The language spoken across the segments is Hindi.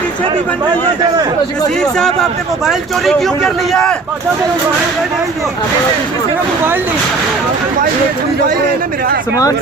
पीछे भी बन रही है। वजीर साहब आपने मोबाइल चोरी क्यों कर लिया है? मोबाइल नहीं ना मेरा सामान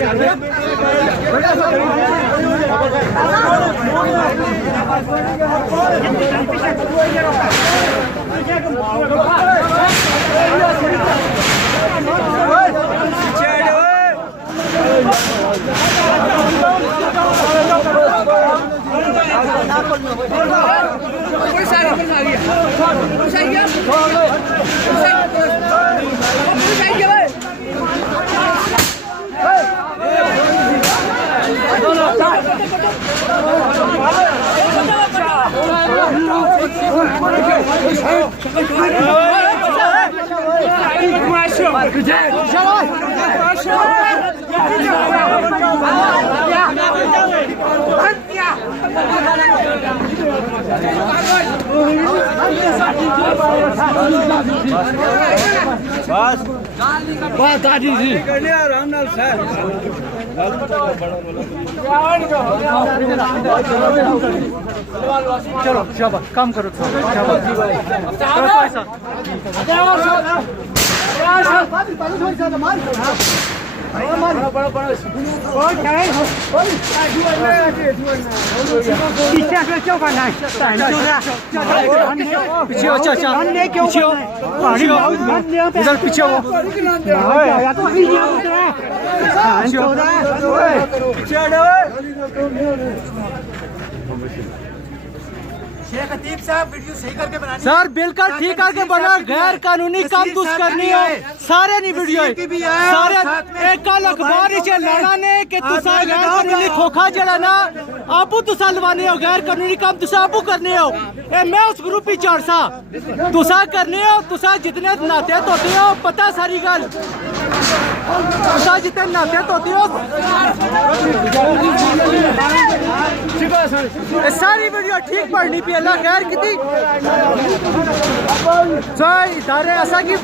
बस दादी जी आराम नाल सर चलो शाबाश काम करो इधर पीछे शेख अतीब साहब वीडियो सही करके बनानी सर बिल्कुल ठीक करके बना गैर कानूनी काम तुस करनी है सारे नहीं वीडियो सारे एक कल अखबार इसे लाना ने कि तुसा गैर कानूनी खोखा जड़ा ना आपू तुसा लवाने हो गैर कानूनी काम तुसा आपू करने हो ए मैं उस ग्रुप ही चढ़ सा तुसा करने हो तुसा जितने नाते होते हो पता सारी गल तुसा जितने नाते होते हो सारी वीडियो ठीक पढ़नी पी अल्लाह खैर की इधारे ऐसा कि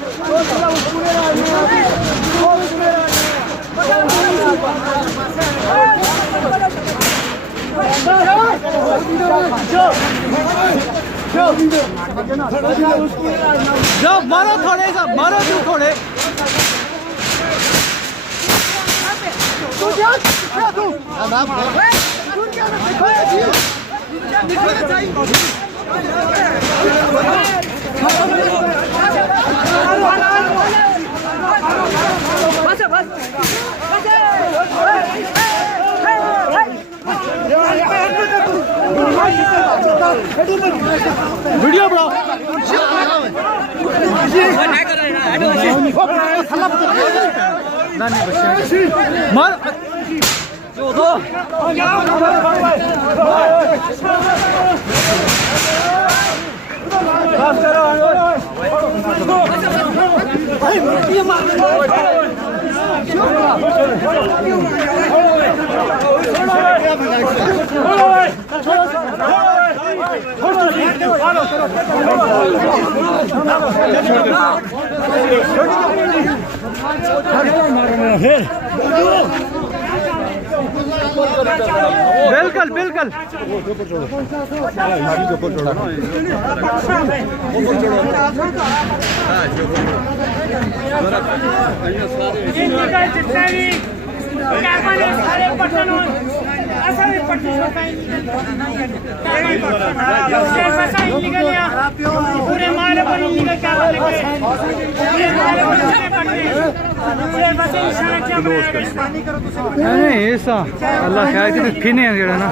मारो थोड़े सा मारो तू थोड़े वीडियो बनाओ मार फिर बिल्कुल बिल्कुल पूरे माल पर इनका क्या नहीं ऐसा अल्लाह खैर की फिने जरा ना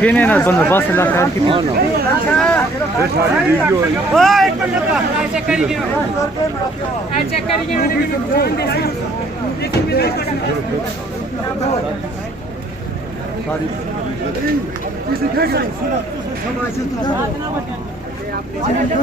फिने ना बंदोबस्त अल्लाह खैर की ऐसे करिए